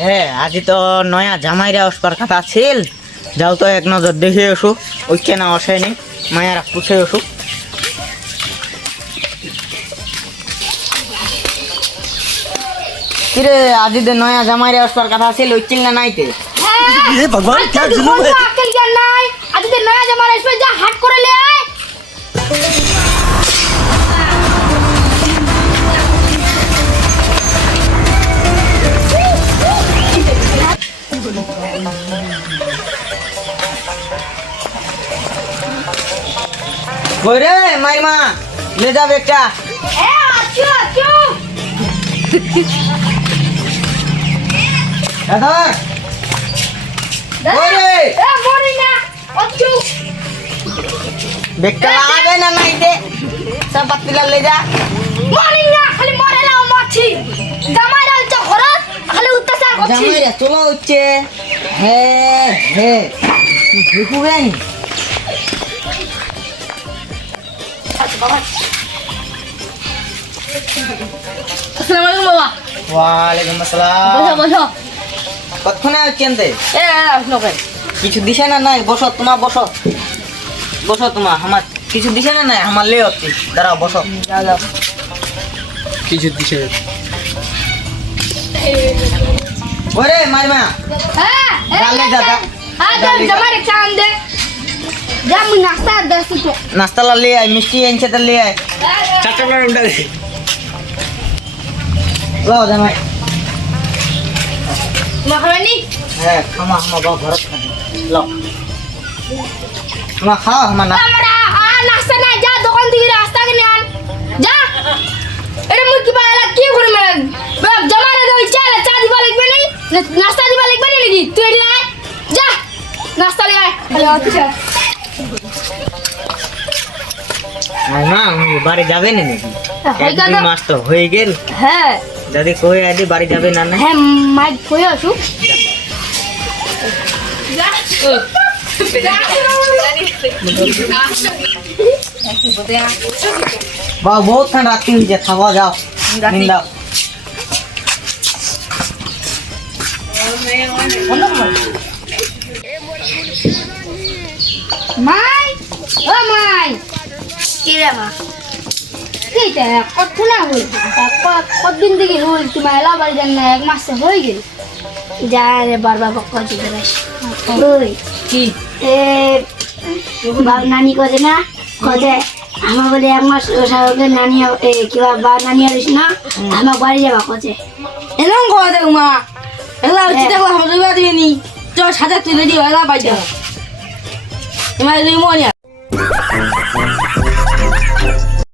হ্যাঁ আজি তো নয়া জামাইরা আসবার কথা ছিল, যাও তো এক নজর দেখে আসো, ওই কেনা অসায়নি মায়ারা পুছে আসো। কিরে আজি তো নয়া জামাইরা আসবার কথা ছিল, ওই চিল না নাইতে? ये भगवान क्या जुलूम है। আকেল জ্ঞান নাই, আজ তো নয়া জামার আসবে, যা হাট করে লে আয়। কই রে মাইমা, ले যাবে একটা। আচ্ছা আচ্ছা দাদা কই রে, মরি না আচ্ছা বেকটা লাগাবে না নাইতে, সব পাতিলা ले যা। মরি না, খালি মরে লাও মাছি জামাই রালছ ঘরত, খালি উত্তাচার করছি। জামাইরা চলো হচ্ছে। হ্যাঁ দেখু গেন। আসসালামু আলাইকুম বাবা। ওয়ালাইকুম আসসালাম। বসো বসো। কতক্ষণে আসছেন তে? আসলো কেন? কিছু দিছে না নাই? বসো তোমার, বসো বসো তোমার। আমার কিছু দিছে না নাই? আমার লে হচ্ছে, দাঁড়াও বসো। যাও যাও। কিছু দিছে ওরে মাইমা, হ্যাঁ ডালে দাদা, ডালে যা। জামাই চান দে, জাম নাস্তা দস তো। নাস্তা লে আয়, মিষ্টি আনছে তা লে আয়। চাচা বড় উল্টা দে লাও জামাই। মহারানী হ্যাঁ খামা বাবা ঘরত খাবে, লাও মা খাও আমার না। আমরা নাস্তা না, যা দোকান থেকে রাস্তা কিনে আন যা। এটা মুই কি বালা কি করে মেরে জামাই রে ওই চা দিবা লাগবে নি, নাস্তা দিবা লাগবে নি নাকি? তুই এটি আয় যা, নাস্তা লে আয়। আচ্ছা মাইমা বাড়ি যাবে না নাকি? হয়ে এক গেল। দুই মাস তো হয়ে গেল, হ্যাঁ যদি কই আদি বাড়ি যাবে না না? হ্যাঁ মাইক কই আসু বাবা বহুত খান রাত্রি হয়েছে, খাওয়া যাও নিন্দাও। মাই ও মাই কি রে মা, এইটা কত না হল, কতদিন থেকে হল তোমার এলা বাড়ি যান না? এক মাস হয়ে গেল। যা রে বারবার বকা দিতে রাস ওই কি এ বাপ নানি করে না, কজে আমার বলে এক মাস ওসাকে নানি কিবা বা নানি আরিস না, আমার বাড়ি যাবা কজে এরকম করে দেখ মা, এগুলা হচ্ছে দেখো আমাদের দিবি নি, চল সাজা তুলে দিও এলা বাইটা এবার লিমোনিয়া